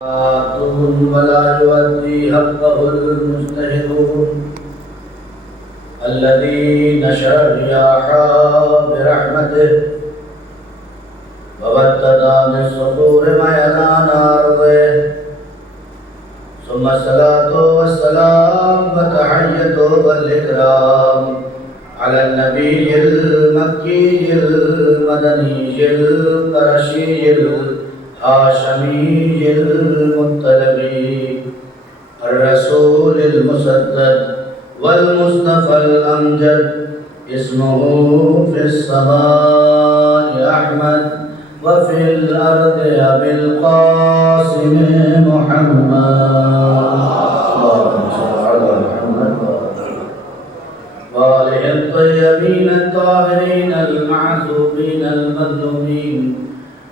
ولا يؤدي حقه المجتهدون الذي نشر الرياح برحمته وبدد من الصخور ميدان أرضه ثم الصلاة والسلام وتحية والإكرام على النبي المكي المدني القرشي الهاشمي المطلبي الرسول المسدد والمصطفى الأمجد اسمه في السماء أحمد وفي الأرض أبي القاسم محمد اللهم صل على محمد وآله الطيبين الطاهرين المعصومين المظلومين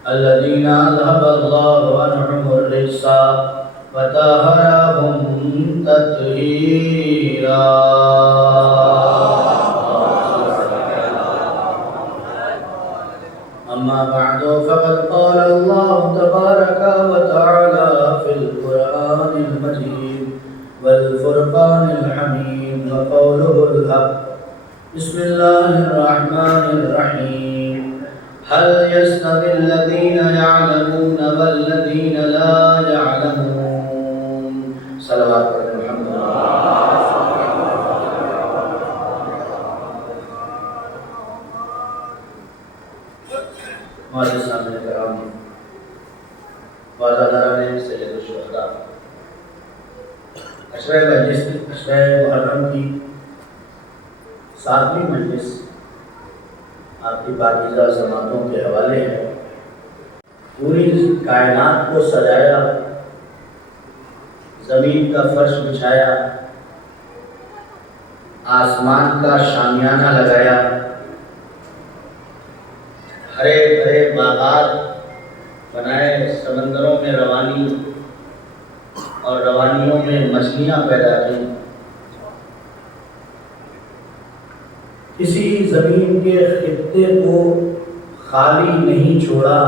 الذين أذهب الله عنهم الرجس وطهرهم تطهيرا. أما بعد فقد قال الله تبارك وتعالى في القرآن المجيد والفرقان الحميد وقوله الحق بسم الله الرحمن الرحيم هل يستوي الذين يعلمون والذين لا يعلمون. صلوات الحمد لله. معزز سامعین کرام، وعدہ سید الشہداء عشرہ مجلس عشرہ محرم کی 7ویں مجلس آپ کی پاکیزہ سماعتوں کے حوالے ہے. پوری کائنات کو سجایا، زمین کا فرش بچھایا، آسمان کا شامیانہ لگایا، ہرے بھرے باغات بنائے، سمندروں میں روانی اور روانیوں میں مچھلیاں پیدا کی. کسی زمین کے خطے کو خالی نہیں چھوڑا،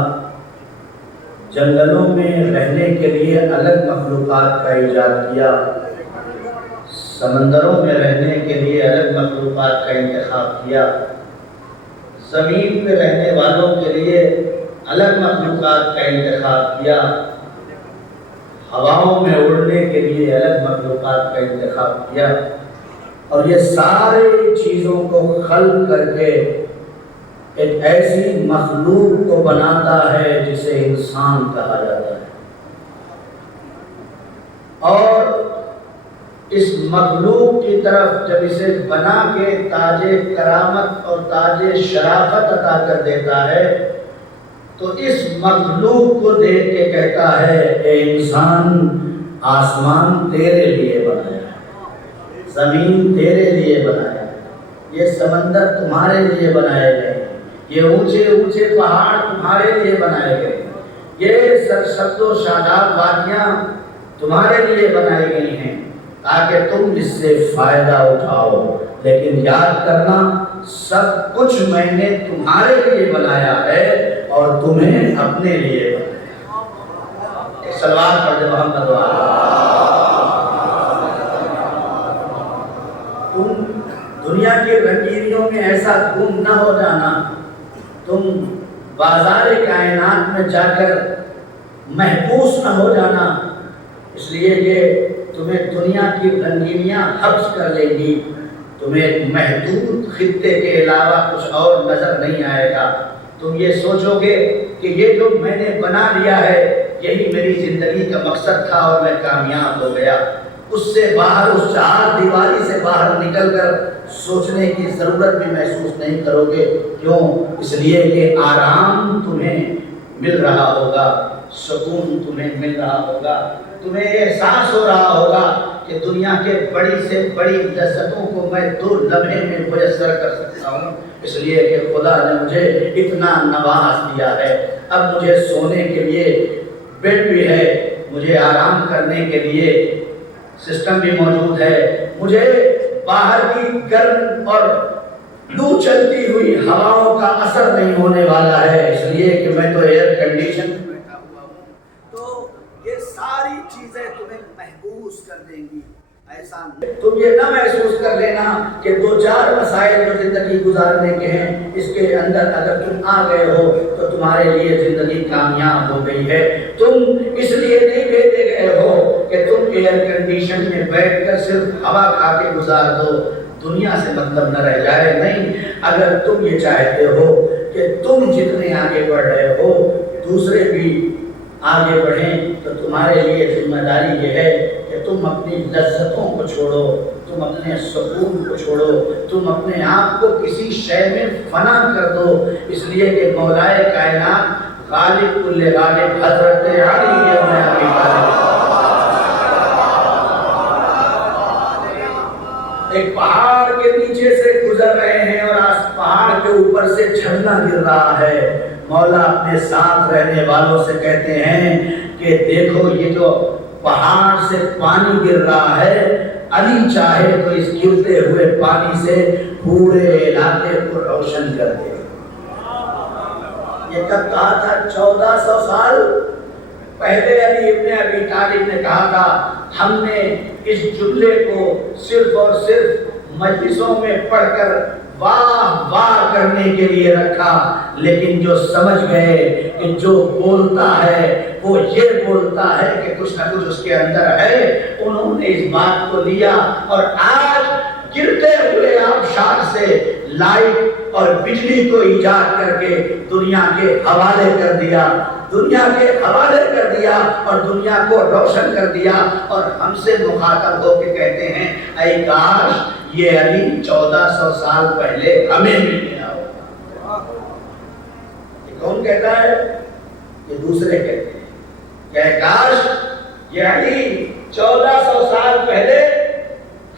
جنگلوں میں رہنے کے لیے الگ مخلوقات کا ایجاد کیا، سمندروں میں رہنے کے لیے الگ مخلوقات کا انتخاب کیا، زمین پہ رہنے والوں کے لیے الگ مخلوقات کا انتخاب کیا، ہواؤں میں اڑنے کے لیے الگ مخلوقات کا انتخاب کیا، اور یہ سارے چیزوں کو خلق کر کے ایک ایسی مخلوق کو بناتا ہے جسے انسان کہا جاتا ہے. اور اس مخلوق کی طرف جب اسے بنا کے تاج کرامت اور تاج شرافت عطا کر دیتا ہے تو اس مخلوق کو دیکھ کے کہتا ہے اے انسان، آسمان تیرے لیے بنایا ہے، زمین تیرے لیے بنایا ہے، یہ سمندر تمہارے لیے بنائے گئے، یہ اونچے اونچے پہاڑ تمہارے لیے بنائے گئے، یہ سرسبز و شاداب وادیاں تمہارے لیے بنائی گئی ہیں تاکہ تم اس سے فائدہ اٹھاؤ. لیکن یاد کرنا، سب کچھ میں نے تمہارے لیے بنایا ہے اور تمہیں اپنے لیے بنایا. ایک صلوات پڑھ دے محمد والا. تم دنیا کے رنگینیوں میں ایسا گم نہ ہو جانا، تم بازار کائنات میں جا کر محبوس نہ ہو جانا، اس لیے کہ تمہیں دنیا کی رنگینیاں حبس کر لیں گی، تمہیں ایک محدود خطے کے علاوہ کچھ اور نظر نہیں آئے گا. تم یہ سوچو گے کہ یہ جو میں نے بنا لیا ہے یہی میری زندگی کا مقصد تھا اور میں کامیاب ہو گیا. اس سے باہر، اس چار دیواری سے باہر نکل کر سوچنے کی ضرورت بھی محسوس نہیں کرو گے. کیوں؟ اس لیے کہ آرام تمہیں مل رہا ہوگا، سکون تمہیں مل رہا ہوگا، تمہیں احساس ہو رہا ہوگا کہ دنیا کے بڑی سے بڑی لذتوں کو میں 2 لمحے میں میسر کر سکتا ہوں، اس لیے کہ خدا نے مجھے اتنا نواز دیا ہے. اب مجھے سونے کے لیے بیڈ بھی ہے، مجھے آرام کرنے کے لیے سسٹم بھی موجود ہے، مجھے باہر کی گرم اور لو چلتی ہوئی ہواؤں کا اثر نہیں ہونے والا ہے، اس لیے کہ میں تو ایئر کنڈیشن میں بیٹھا ہوا ہوں. تو یہ سارے چیزیں تمہیں محبوس کر دیں گی. ایسا تم یہ نہ محسوس کر لینا کہ دو چار مسائل جو زندگی گزارنے کے ہیں اس کے اندر اگر تم آ گئے ہو تو تمہارے لیے زندگی کامیاب ہو گئی ہے. تم اس لیے نہیں بھیجے گئے ہو کہ تم ایئر کنڈیشن میں بیٹھ کر صرف ہوا کھا کے گزار دو, دنیا سے مطلب نہ رہ جائے. نہیں, اگر تم یہ چاہتے ہو کہ تم جتنے آگے بڑھ رہے ہو دوسرے بھی آگے بڑھیں تو تمہارے لیے ذمہ داری یہ ہے کہ تم اپنی لذتوں کو چھوڑو, تم اپنے سکون کو چھوڑو, تم اپنے آپ کو کسی شے میں فنا کر دو. اس لیے کہ مولائے کائنات غالب کل غالب حضرت علی ابن ابی طالب ایک پہاڑ کے نیچے سے گزر رہے ہیں اور پہاڑ کے اوپر سے جھرنا گر رہا ہے. مولا اپنے ساتھ رہنے والوں سے کہتے ہیں کہ دیکھو یہ جو پہاڑ سے پانی گر رہا ہے, علی چاہے تو اس گرتے ہوئے پانی سے پورے علاقے کو روشن کر دے. یہ کب کہا تھا؟ 1400 سال پہلے علی ابن ابی طالب نے کہا تھا. ہم نے اس جملے کو صرف اور صرف مجلسوں میں پڑھ کر واہ واہ کرنے کے لیے رکھا, لیکن جو سمجھ گئے کہ جو بولتا ہے وہ یہ بولتا ہے کہ کچھ نہ کچھ اس کے اندر ہے, انہوں نے اس بات کو لیا اور آج گرتے ہوئے آبشار سے لائٹ اور بجلی کو ایجاد کر کے دنیا کے حوالے کر دیا, دنیا کے حوالے کر دیا اور دنیا کو روشن کر دیا. اور ہم سے مخاطب ہو کے کہتے ہیں اے کاش یہ علی 1400 سال پہلے ہمیں مل گیا ہو. یہ کون کہتا ہے؟ یہ دوسرے کہتے ہیں کہ کاش یہ علی 1400 سال پہلے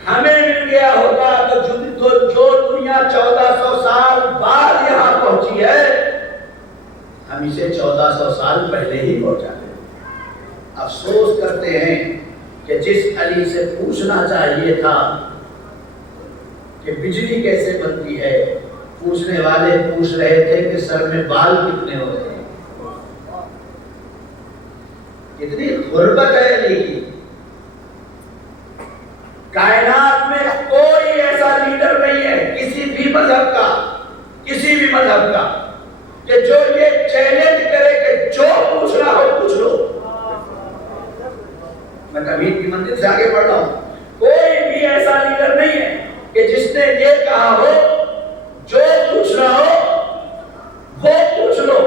ہمیں مل گیا ہوتا تو جو دنیا 1400 سال بعد یہاں پہنچی ہے ہم اسے 1400 سال پہلے ہی پہنچا دیں. افسوس کرتے ہیں کہ جس علی سے پوچھنا چاہیے تھا کہ بجلی کیسے بنتی ہے, پوچھنے والے پوچھ رہے تھے کہ سر میں بال کتنے ہوتے ہیں. کتنی غربت ہے علی کی. کائنات میں کوئی ایسا لیڈر نہیں ہے کسی بھی مذہب کا کہ جو یہ چیلنج کرے کہ جو پوچھنا ہو پوچھ لو. میں توحید کی منزل سے آگے بڑھ رہا ہوں. کوئی بھی ایسا لیڈر نہیں ہے کہ جس نے یہ کہا ہو جو پوچھنا ہو وہ پوچھ لو.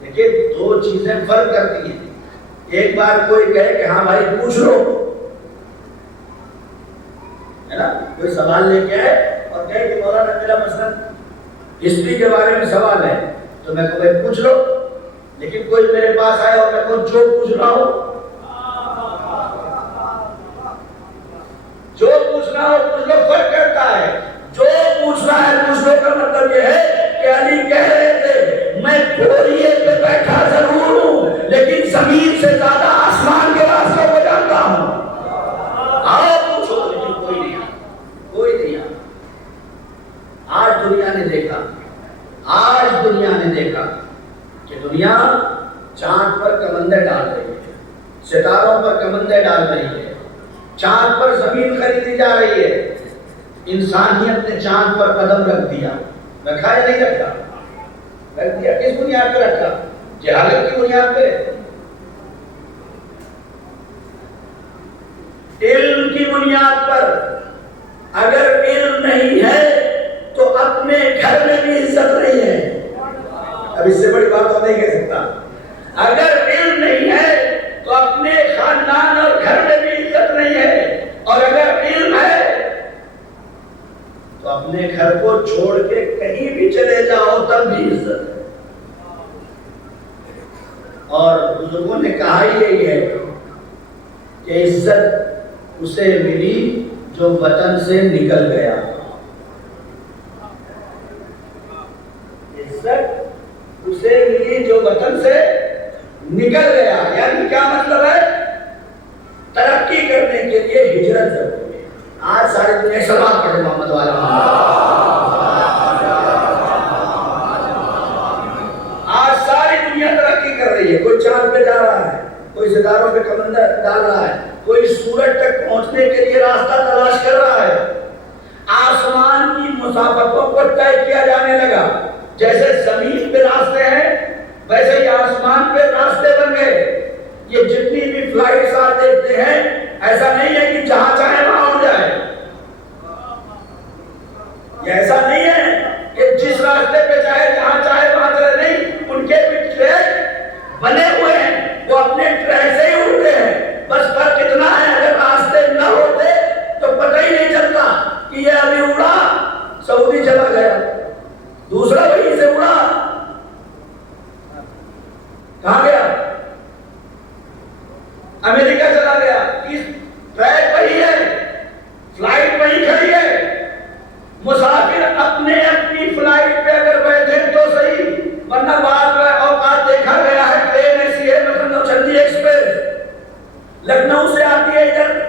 لیکن دو چیزیں فرق کرتی ہیں. ایک بار کوئی کہے کہ ہاں بھائی پوچھ لو, ہے نا, کوئی سوال لے کے آئے اور کہے کہ مولانا میرا مثلا ہسٹری کے بارے میں سوال ہے تو میں کہوں پوچھ لو. لیکن کوئی میرے پاس آئے اور میں کہوں جو پوچھنا ہو پوچھ لو, فرق کرتا ہے. جو پوچھنا ہے پوچھ لو کا مطلب یہ ہے کہ علی کہہ رہے تھے میں بوریے پہ بیٹھا ضرور ہوں لیکن زمین سے زیادہ آسمان کے راستوں کو جانتا ہوں. آؤ پوچھو, لیکن کوئی نہیں آیا. آج دنیا نے دیکھا کہ دنیا چاند پر کمندے ڈال رہی ہے, ستاروں پر کمندے ڈال رہی ہے, چاند پر زمین خریدی جا رہی ہے. انسانیت نے چاند پر قدم رکھ دیا. رکھا یا نہیں رکھا؟ رکھ دیا. کس بنیاد پہ رکھا؟ جہالت کی بنیاد پہ, علم کی بنیاد پر. اگر علم نہیں ہے تو اپنے گھر میں بھی عزت نہیں ہے. اب اس سے بڑی بات اور نہیں کہہ سکتا. اگر علم نہیں ہے تو اپنے خاندان اور گھر میں بھی عزت نہیں ہے, اور اگر علم ہے تو اپنے گھر کو چھوڑ کے کہیں بھی چلے جاؤ تب بھی عزت ہے. اور بزرگوں نے کہا یہی ہے کہ عزت اسے ملی جو وطن سے نکل گیا. عزت اسے ملی جو وطن سے نکل گیا. یعنی کیا مطلب ہے؟ ترقی کرنے کے لیے ہجرت ضروری ہے. آج ساری دنیا سلام پڑھے محمد والا. آج ساری دنیا ترقی کر رہی ہے. کوئی چاند پہ جا رہا ہے, کوئی ستاروں پہ کمندر طرف ڈال رہا ہے، کوئی سورج تک پہنچنے کے لیے راستہ تلاش کر رہا ہے۔ آسمان کی مسافتوں کو طے کیا جانے لگا، جیسے زمین پہ راستے ہیں ویسے ہی آسمان پہ راستے بن گئے۔ یہ جتنی بھی فلائٹس آپ دیکھتے ہیں ایسا نہیں ہے کہ جہاں چاہے وہاں ہو جائے، یہ ایسا نہیں ہے کہ جس راستے پہ چاہے جہاں چاہے وہاں چلے، نہیں، ان کے بھی ٹریک بنے ہوئے ہیں، وہ اپنے ٹریک سے ہی اڑتے ہیں۔ بس فرق اتنا ہے اگر راستے نہ ہوتے تو پتہ ہی نہیں چلتا کہ یہ ابھی اڑا سعودی چلا گیا، دوسرا وہیں سے اڑا کہاں گیا، امریکہ چلا گیا۔ ٹریک وہی ہے، فلائٹ وہی کھڑی ہے، مسافر اپنے اپنی فلائٹ پہ اگر بیٹھے تو صحیح، ورنہ بعض اوقات دیکھا گیا ہے ٹرین ایسی ہے، مثلا نوچندی ایکسپریس لکھنؤ سے آتی ہے ادھر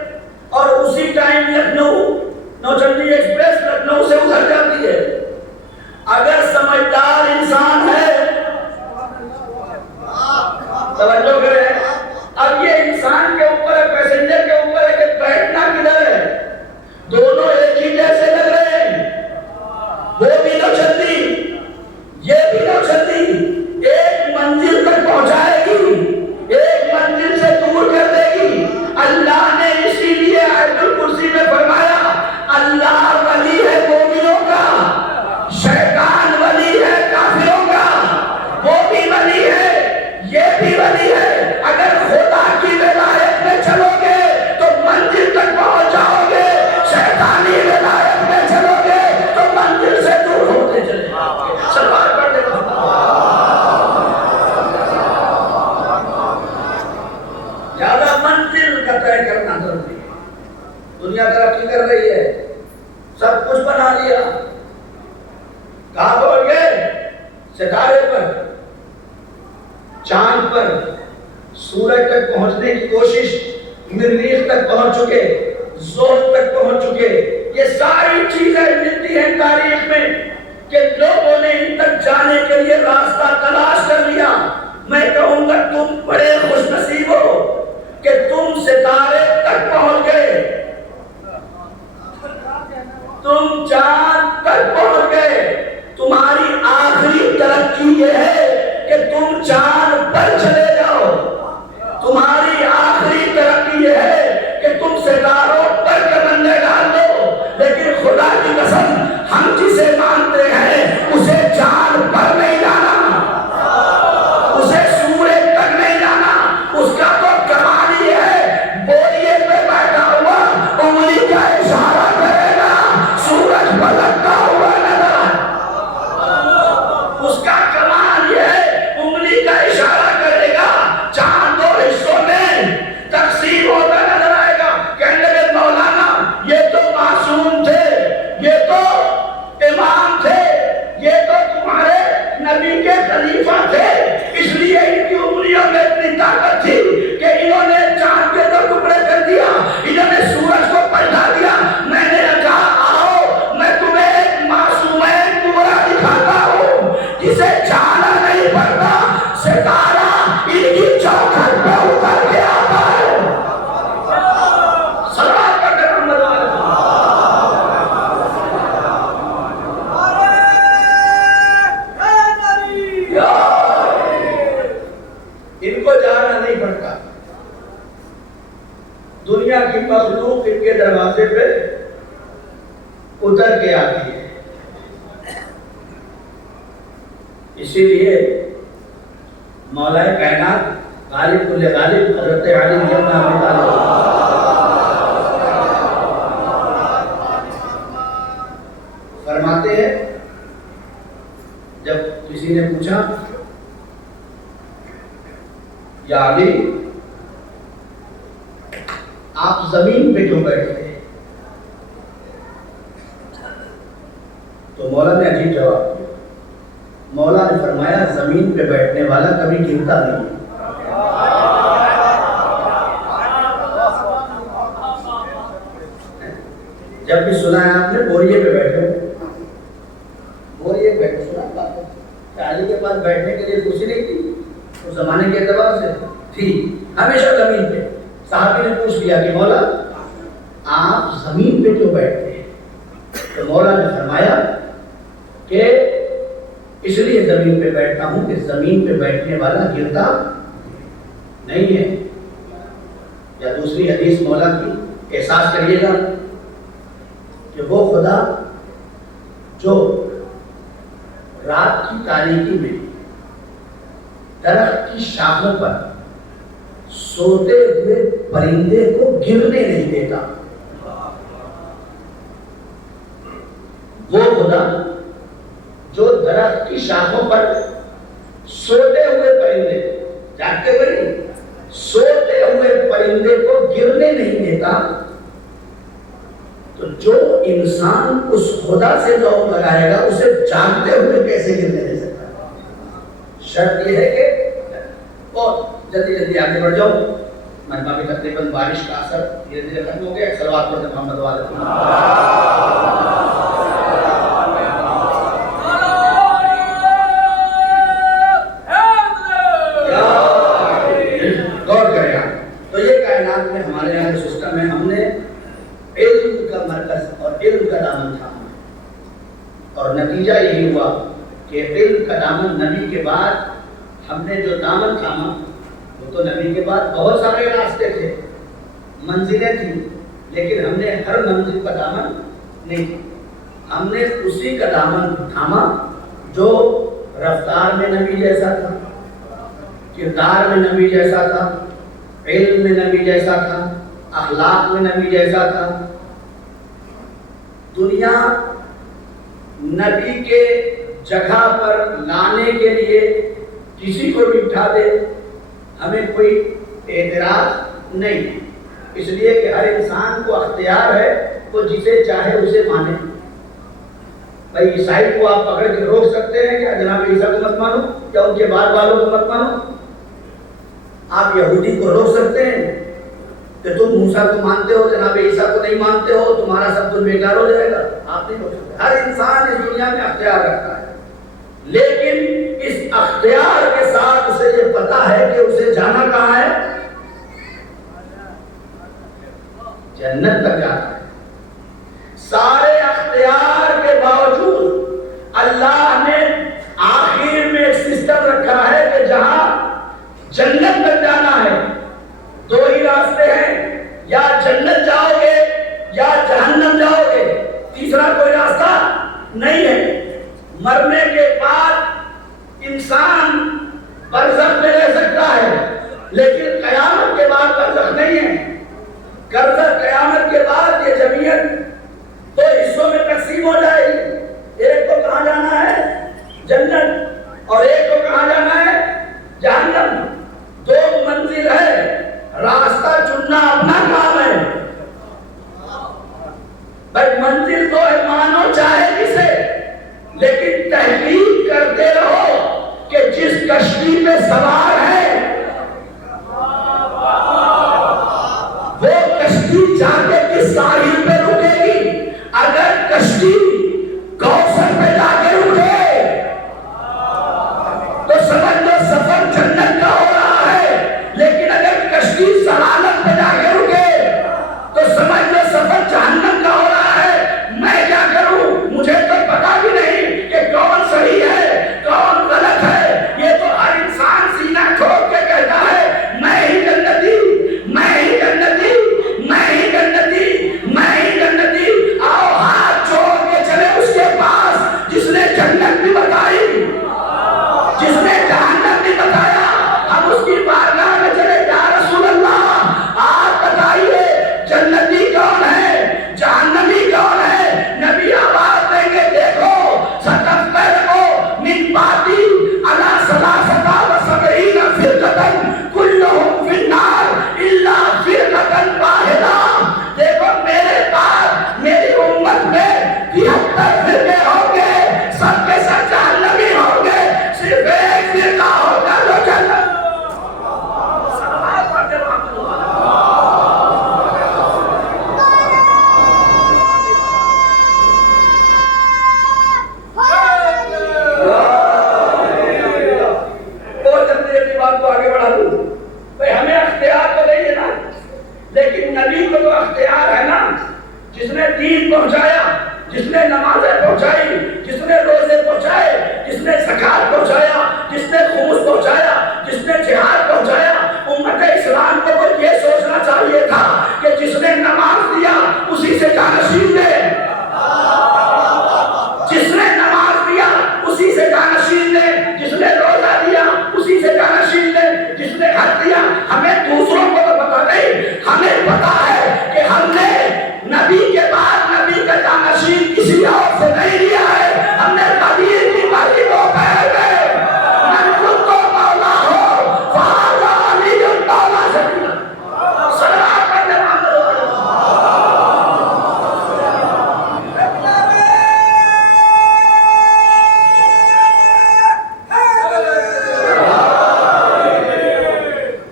اور اسی ٹائم نوچندی ایکسپریس لکھنؤ سے ادھر جاتی ہے۔ اگر سمجھدار انسان ہے، توجہ کریں، اب یہ انسان کے اوپر ہے، پیسنجر کے اوپر ہے کہ بیٹھنا کدھر ہے، دونوں ایک ہی جیسے لگ رہے ہیں، وہ بھی نوچندی یہ بھی نوچندی، ایک منزل تک پہنچائے گی، ایک منزل سے دور کر دے گی۔ اللہ نے اسی لیے آیت الکرسی میں فرمایا اللہ ولی ہے مومنوں کا، شیطان ولی ہے کافروں کا، وہ بھی ولی ہے یہ بھی ولی ہے۔ اگر خدا کی ولایت میں چلو گے تو منزل تک پہنچ جاؤ گے، شیطانی ولایت میں چلو گے تو منزل سے دور ہوتے چلے جاؤ گے۔ سلوات پڑھ دے زیادہ منزل کا طے کرنا ضروری ہے۔ دنیا ترقی کر رہی ہے، سب کچھ بنا لیا، کہاں پہنچ گئے؟ ستارے پر، چاند پر، سورج تک پہنچنے کی کوشش، مریخ تک پہنچ چکے، زحل تک پہنچ چکے۔ یہ ساری چیزیں ملتی ہیں تاریخ میں کہ لوگوں نے ان تک جانے کے لیے راستہ تلاش کر لیا۔ میں کہوں گا تم بڑے خوش نصیب ہو کہ تم ستارے تک پہنچ گئے، تم چاند تک پہنچ گئے۔ تمہاری آخری ترقی یہ ہے کہ تم چاند پر چلے جاؤ، تمہاری آخری ترقی یہ ہے کہ تم ستاروں پر کمندے ڈال دو۔ لیکن خدا کی قسم ہم جسے مانتے ہیں اسے چاند پر نہیں جانا، اسے سورج تک نہیں جانا، اس کا تو کمال یہ ہے بوریے پہ بیٹھا ہوا انگلی کا اشارہ کرے گا، سورج پلٹتا ہوا نظر آئے، اس کا کمال یہ ہے انگلی کا اشارہ کرے گا، چاند دو حصوں میں تقسیم ہوتا نظر آئے گا۔ کہنے لگے مولانا یہ تو معصوم تھے، یہ تو امام تھے، یہ تو تمہارے نبی کے خلیفہ تھے، اس لیے ان کی انگلیوں میں اتنی طاقت تھی کہ انہوں نے چاند کے دو ٹکڑے کر دیا، انہوں نے سورج کو پلٹا دیا۔ میں نے کہا آؤ میں تمہیں ایک معصومین کبریٰ دکھاتا ہوں جسے جانا نہیں پڑتا، ستارہ ان کی چوکھٹ پہ اتر کے آتا ہے۔ صلوات پڑھتے محمد والے ان کو جانا نہیں پڑتا، دنیا کی مخلوق ان کے دروازے پہ اتر کے آتی ہے۔ اسی لیے مولا کائنات غالب کل غالب حضرت علی رضی اللہ تعالیٰ فرماتے ہیں، جب کسی نے پوچھا یا علی آپ زمین پہ کیوں بیٹھتے ہیں، تو مولا نے عجیب جواب دیا۔ مولا نے فرمایا زمین پہ بیٹھنے والا کبھی گرتا نہیں، جب بھی سنا ہے آپ نے بوریے پہ بیٹھے، بوریے پہ بیٹھے، سنا بات علی کے پاس بیٹھنے کے لیے کرسی نہیں تھی اس زمانے کے اعتبار سے، تھی ہمیشہ زمین پہ۔ صحابہ صحابی نے پوچھ لیا کہ مولا آپ زمین پہ کیوں بیٹھتے ہیں؟ تو مولا نے فرمایا کہ اس لیے زمین پہ بیٹھتا ہوں کہ زمین پہ بیٹھنے والا گرتا نہیں ہے. یا دوسری حدیث مولا کی احساس کریے گا کہ وہ خدا جو رات کی تاریکی میں درخت کی شاخوں پر سوتے ہوئے پرندے کو گرنے نہیں دیتا، وہ خدا جو درخت کی شاخوں پر سوتے ہوئے پرندے، جاگتے ہوئے نہیں، سوتے ہوئے پرندے کو گرنے نہیں دیتا، تو جو انسان اس خدا سے ذوق لگائے گا اسے جاگتے ہوئے کیسے گرنے دے سکتا ہے؟ شرط یہ ہے کہ بہت جلدی جلدی آگے بڑھ جاؤ. مجمع بھی تقریباً بارش کا اثر دھیرے دھیرے ختم ہو گیا. صلوات پڑھتے محمد والے غور کرے گا. تو یہ کائنات میں ہمارے یہاں جو سسٹم ہے، ہم نے علم کا مرکز اور علم کا دامن تھاما، اور نتیجہ یہی ہوا کہ علم کا دامن نبی کے بعد ہم نے جو دامن تھاما، وہ تو نبی کے بعد بہت سارے راستے تھے، منزلیں تھیں، لیکن ہم نے ہر منزل کا دامن نہیں تھا. ہم نے اسی کا دامن تھاما جو رفتار میں نبی جیسا تھا، کردار میں نبی جیسا تھا، علم میں نبی جیسا تھا، اخلاق میں نبی جیسا تھا. دنیا نبی کے جگہ پر لانے کے لیے کسی کو بھی اٹھا دے، ہمیں کوئی اعتراض نہیں، اس لیے کہ ہر انسان کو اختیار ہے وہ جسے چاہے اسے مانے. بھائی عیسائی کو آپ پکڑ کے روک سکتے ہیں کیا؟ جناب عیسیٰ کو مت مانو، یا ان کے بعد والوں کو مت مانو. آپ یہودی کو روک سکتے ہیں کہ تم موسیٰ کو مانتے ہو جناب عیسیٰ کو نہیں مانتے ہو، تمہارا سب کچھ بیکار ہو جائے گا. آپ نہیں روک سکتے. ہر انسان اس دنیا میں اختیار رکھتا ہے، لیکن اس اختیار کے ساتھ اسے یہ پتا ہے کہ اسے جانا کہاں ہے؟ جنت تک جانا ہے. سارے اختیار کے باوجود اللہ نے آخر میں ایک سسٹم رکھا ہے کہ جہاں جنت تک جانا ہے، دو ہی راستے ہیں، یا جنت جاؤ گے یا جہنم جاؤ گے، تیسرا کوئی راستہ نہیں ہے. مرنے کے بعد انسان برزخ میں رہ سکتا ہے، لیکن قیامت کے بعد برزخ نہیں ہے. قیامت کے بعد یہ جمعیت دو حصوں میں تقسیم ہو جائے گی. ایک کو کہاں جانا ہے؟ جنت، اور ایک کو کہاں جانا ہے؟ جہنم. دو منزل ہے، راستہ چننا اپنا کام ہے. بھائی منزل تو ہے، مانو چاہے جسے، لیکن تحقیق کرتے رہو کہ جس کشتی پہ سوار ہے وہ کشتی جا کے کس ساحل پہ رکے گی. اگر کشتی کوثر پہ جا کے رکے تو سمجھ لو سفر جنت کا ہو رہا ہے، لیکن اگر کشتی سلالت پہ جا کے رکے تو سمجھ لو سفر جہنم کا ہو رہا ہے. میں کیا کروں؟ مجھے تو پتا بھی نہیں کہ کون صحیح ہے کون غلط ہے. یہ تو ہر انسان سینہ ٹھوک کے کہتا ہے میں ہی جنتی، میں ہی جنتی، میں ہی جنتی، میں ہی لیکن نبی کو تو اختیار ہے نا، جس نے دین پہنچایا، جس نے نمازیں پہنچائی، جس نے روزے پہنچائے، جس نے زکات پہنچایا، جس نے خمس پہنچایا، جس نے جہاد پہنچایا۔ امت اسلام کو تو یہ سوچنا چاہیے تھا کہ جس نے نماز دیا اسی سے جانشین دے، جس نے نماز دیا اسی سے جانشین دے، جس نے روزہ دیا اسی سے جانشین دے، جس نے حج دیا۔ ہمیں دوسروں کو تو پتا نہیں، ہمیں پتا ہے کہ ہم نے نبی کے بعد نبی کا جانشین کسی اور سے نہیں لیا ہے۔ ہم نے قدیر کی مرضی کو پہل گئے، من کنت مولا ہو فہذا علی مولا سبیل۔ صلوات پڑھنے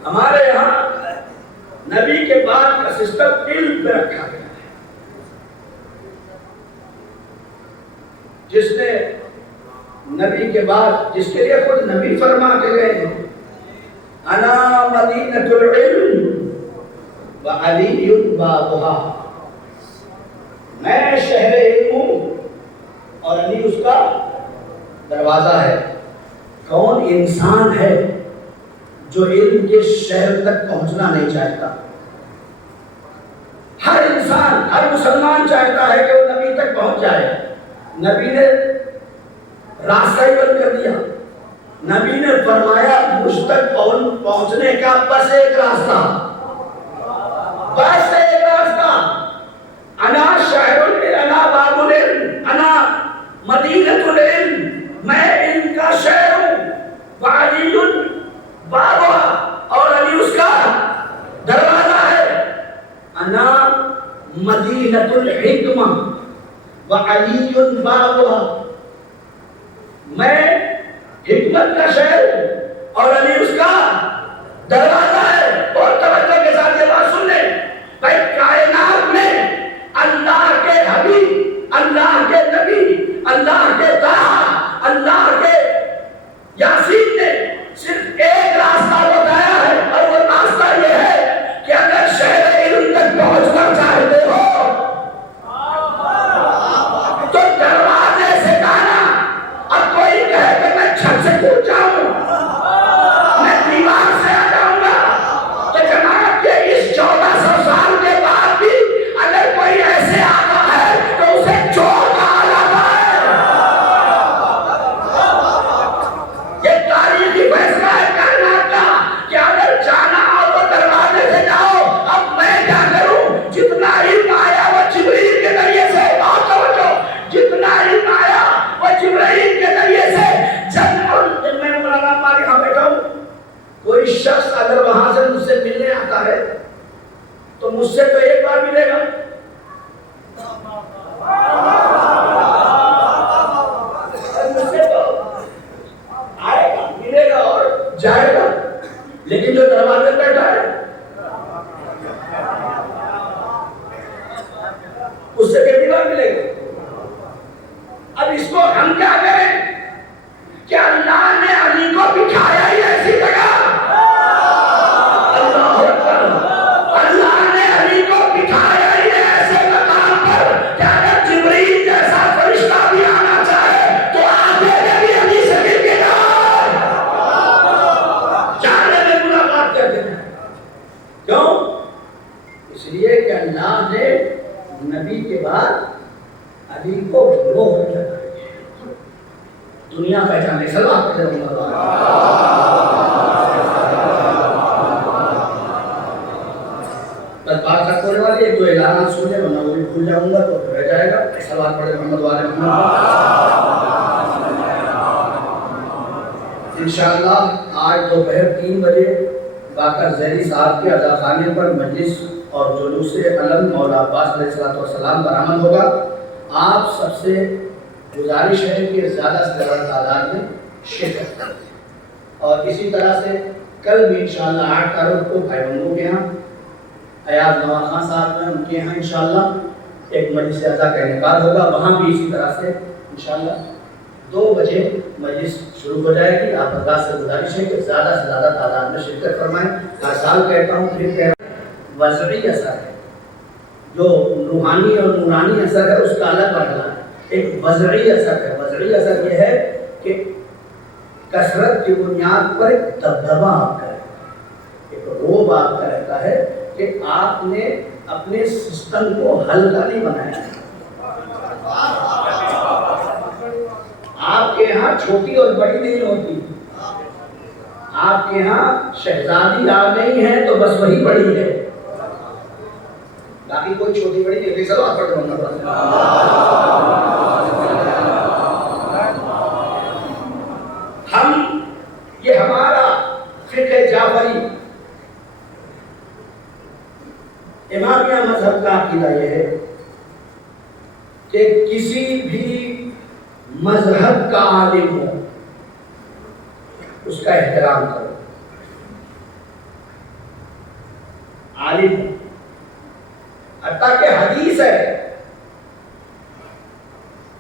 ہمارے یہاں نبی کے بعد کا سسٹم علم پہ رکھا گیا ہے۔ جس نے نبی کے بعد، جس کے لیے خود نبی فرما کے گئے ہیں انا مدینۃ العلم وعلی بابھا، میں شہر علم ہوں اور علی اس کا دروازہ ہے۔ کون انسان ہے جو علم کے شہر تک پہنچنا نہیں چاہتا؟ ہر انسان، ہر مسلمان چاہتا ہے کہ وہ نبی تک پہنچ جائے۔ نبی نے راستہ ہی بند کر دیا۔ نبی نے فرمایا مجھ تک پہنچنے کا بس ایک راستہ، بس ایک راستہ، انا شہر العلم، انا باب العلم، انا مدینۃ العلم، میں علم کا شہر ہوں، وعلی بابھا، اور علی اس کا دروازہ ہے۔ انا مدینۃ الحکمہ وعلی بابھا، میں حکمت کا شہر ہوں اور علی اس کا دروازہ ہے۔ اور توجہ کے ساتھ یہ بات سن لیں، بھائی کائنات میں اللہ کے حبیب، اللہ کے نبی، اللہ کے طاہا، اللہ کے یاسین نے صرف ایک راستہ بتایا ہے، اور وہ راستہ یہ ہے کہ اگر شہر علم تک پہنچنا چاہتے ہو تو دروازے سے جانا۔ اب کوئی کہے کہ میں چھت سے کود جاؤں، میں دیوار سے آ جاؤں گا، تو جناب کے اس 1400 سال کے بعد بھی اگر کوئی ایسے آتا ہے تو اسے چور کہا جاتا ہے۔ یہ تاریخی فیصلہ ہے کائنات کا کہ اگر جانا ہو تو دروازے سے جاؤ۔ اب میں کیا کروں؟ جتنا علم آیا وہ جبریل کے ذریعے سے، بہت توجہ، جتنا علم آیا وہ جبرائیل کے ذریعے سے۔ جب میں مولانا پاک یہاں بیٹھا ہوں، کوئی شخص اگر وہاں سے مجھ سے ملنے آتا ہے تو مجھ سے تو ایک بار ملے گا، مجھ سے تو آئے گا، ملے گا اور جائے گا، لیکن جو دروازے بیٹھا ہے اس سے کتنی بار ملے گا؟ اب اس کو ہم کیا کریں کہ اللہ نے علی کو بٹھایا ہی ایسی جگہ، اللہ اکبر، اللہ نے علی کو بٹھایا ہی ایسے مقام پر کہ اگر جبریل جیسا فرشتہ بھی آنا چاہے تو آگے نبی علی سے مل کے جائے، جانے میں ملاقات کرتے ہیں۔ کیوں؟ اس لیے کہ اللہ نے نبی کے بعد علی کو مہر لگائی، دنیا پہچانے۔ صلوات پڑھیں اللہ۔ بس بات ختم ہونے والی ہے، جو اعلانات سنے ورنہ وہ بھی بھول جاؤں گا تو رہ جائے گا۔ صلوات پڑھیں محمد وعلى محمد۔ انشاءاللہ آج دوپہر 3 بجے باقر ذیلی صاحب کے عزاخانے پر مجلس اور جلوس علم مولا عباس علیہ السلام برآمد ہوگا۔ آپ سب سے گزارش ہے کہ زیادہ سے زیادہ تعداد میں شرکت کریں، اور اسی طرح سے کل بھی انشاءاللہ 8 تاریخ کو بھائی بندوں کے ہاں ایاز نواز خان صاحب ہیں، ان کے یہاں انشاءاللہ ایک مجلس اعزا کا انعقاد ہوگا، وہاں بھی اسی طرح سے انشاءاللہ 2 بجے مجلس شروع ہو جائے گی۔ آپ حضرات سے گزارش ہے کہ زیادہ سے زیادہ تعداد میں شرکت فرمائیں۔ ہر سال کہتا ہوں، پھر کہہ رہا ہوں، وضعی اثر ہے، جو روحانی اور نورانی اثر ہے اس کا الگ مرحلہ ہے. ایک وضعی اثر ہے. وضعی اثر یہ ہے کہ کثرت کی بنیاد پر ایک دبدبہ آپ کا رہتا ہے، ایک روب آپ کا رہتا ہے کہ آپ نے اپنے سسٹم کو ہلکا نہیں بنایا. آپ کے یہاں چھوٹی اور بڑی نہیں ہوتی. آپ کے یہاں شہزادی آ گئی ہے تو بس وہی بڑی ہے، باقی کوئی چھوٹی بڑی نہیں. چلو آپ پڑھ دوں. ہم یہ ہمارا فقہ جعفری امامیہ مذہب کا عقیدہ یہ ہے کہ کسی بھی مذہب کا عالم ہو اس کا احترام کرو. عالم ہو، حتیٰ کہ حدیث ہے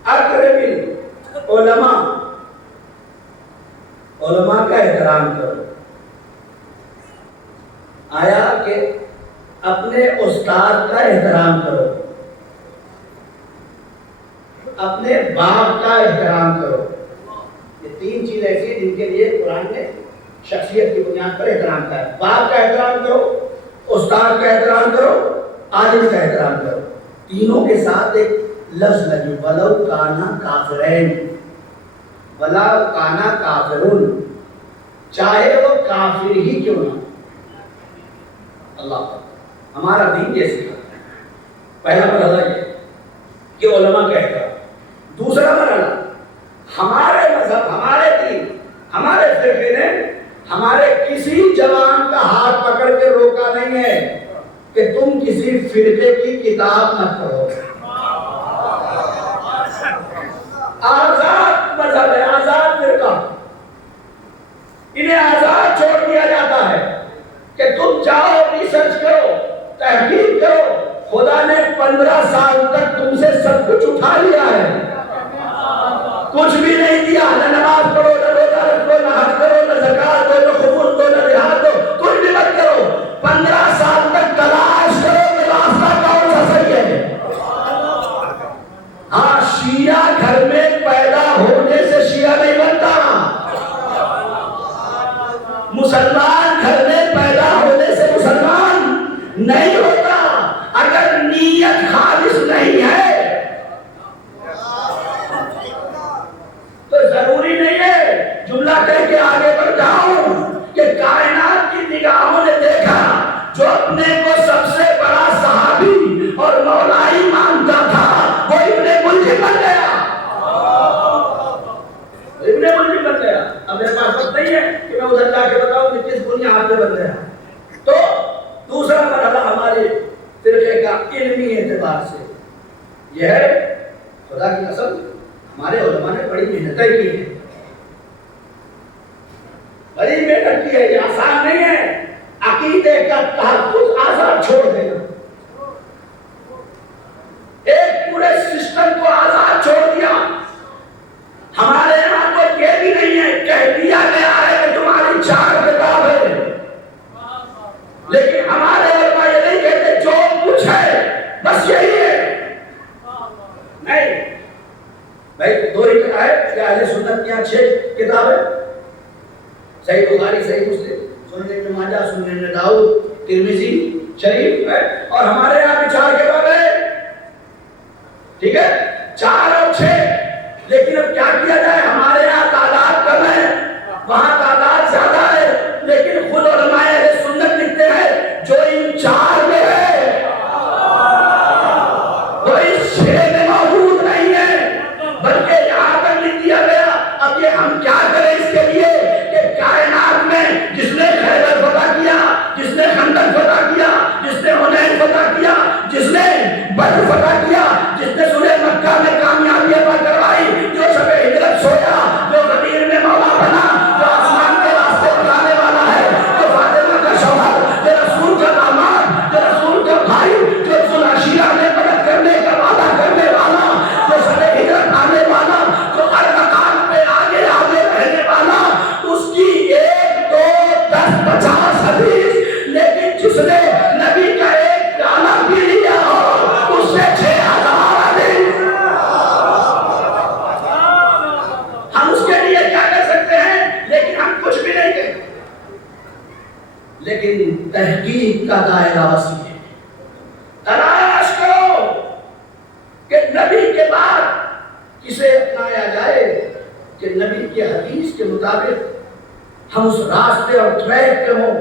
اکرم العلماء، علماء کا احترام کرو. آیا کہ اپنے استاد کا احترام کرو، اپنے باپ کا احترام کرو. یہ تین چیز ایسی ہیں جن کے لیے قرآن نے شخصیت کی بنیاد پر احترام کیا ہے. باپ کا احترام کرو، استاد کا احترام کرو، عالم کا احترام کرو. تینوں کے ساتھ ایک لفظ لگی، وَلَوْ كَانَ كَافِرَيْنِ، وَلَوْ كَانَ كَافِرُونَ، چاہے وہ کافر ہی کیوں نہ. اللہ ہمارا دین یہ سکھاتا ہے. پہلا مرحلہ یہ کہ علماء کا احترام. دوسرا مرحلہ، ہمارے مذہب، ہمارے دین، ہمارے فرقے نے ہمارے کسی جوان کا ہاتھ پکڑ کے روکا نہیں ہے کہ تم کسی فرقے کی کتاب نہ پڑھو. آزاد مذہب ہے، آزاد فرقہ. انہیں آزاد چھوڑ دیا جاتا ہے کہ تم جاؤ، ریسرچ کرو، تحقیق کرو. خدا نے 15 سال تک تم سے سب کچھ اٹھا لیا ہے، کچھ بھی نہیں دیا. نہ نماز پڑھو، نہ روزہ رکھو، نہ حج کرو، نہ زکات دو، نہ خمس دو، نہ جہاد دو، کچھ بھی مت کرو. 15 سال تک تلاش کرو کہ راستہ کون سا صحیح ہے. ہاں، شیعہ گھر میں پیدا ہونے سے شیعہ نہیں بنتا، مسلمان گھر میں پیدا ہونے سے مسلمان نہیں ہوتا. اگر نیت خالص نہیں ہے تو ضروری نہیں ہے جملہ کہہ کے آگے بڑھ جاؤں کہ کائنات کی نگاہوں نے دیکھا جو اپنے کو سب سے بڑا صحابی اور مولائی مانتا تھا وہ ابن ملجم بن گیا. ابن ملجم بن گیا. اب میرے پاس وقت نہیں ہے کہ میں ادھر جا کے بتاؤں کہ کس بنیاد پہ بن گیا. تو دوسرا مرحلہ ہمارے فرقے کا علمی اعتبار سے یہ ہے، خدا کی قسم ہمارے علماء نے بڑی محنتیں کی ہیں، بڑی محنت کی ہے. یہ آسان نہیں ہے عقیدے کا تحفظ آزاد چھوڑ دینا، ایک پورے سسٹم کو آزاد چھوڑ دیا. ہمارے یہاں تو یہ بھی نہیں ہے، کہہ دیا گیا ہے کہ تمہاری 4 کتاب ہے، لیکن ہمارے علماء یہ نہیں کہتے جو کچھ ہے بس یہی ہے. نہیں بھائی، 2 ہی کتاب ہے کہ اہل سنت کی 6 کتاب ہے، صحیح بخاری، صحیح مسلم، سنن ابن ماجہ، سنن ابن داؤد، ترمذی شریف ہے، اور ہمارے یہاں بھی 4 کتاب ہے. ٹھیک ہے، 4 اور 6. لیکن اب کیا کیا جائے، ہمارے یہاں تعداد کم ہے، وہاں تعداد زیادہ ہے، لیکن خود علماء اہل سنت لکھتے ہیں جو ان 4 میں ہے وہ اس 6 میں موجود نہیں ہے، بلکہ یہاں پر لکھ دیا گیا. اب یہ ہم کیا کریں اس کے لیے کہ کائنات میں جس نے خیبر فتح کیا، جس نے خندق فتح کیا، جس نے حنین فتح کیا، جس نے بدر فتح کیا، جس نے سورہ مکہ میں کامیابی عطا کروائی، جو شب ہجرت سویا، جو غدیر میں مولا بنا، جو آسمان بنایا جائے کہ نبی کی حدیث کے مطابق ہم اس راستے اور ٹریک پہ ہوں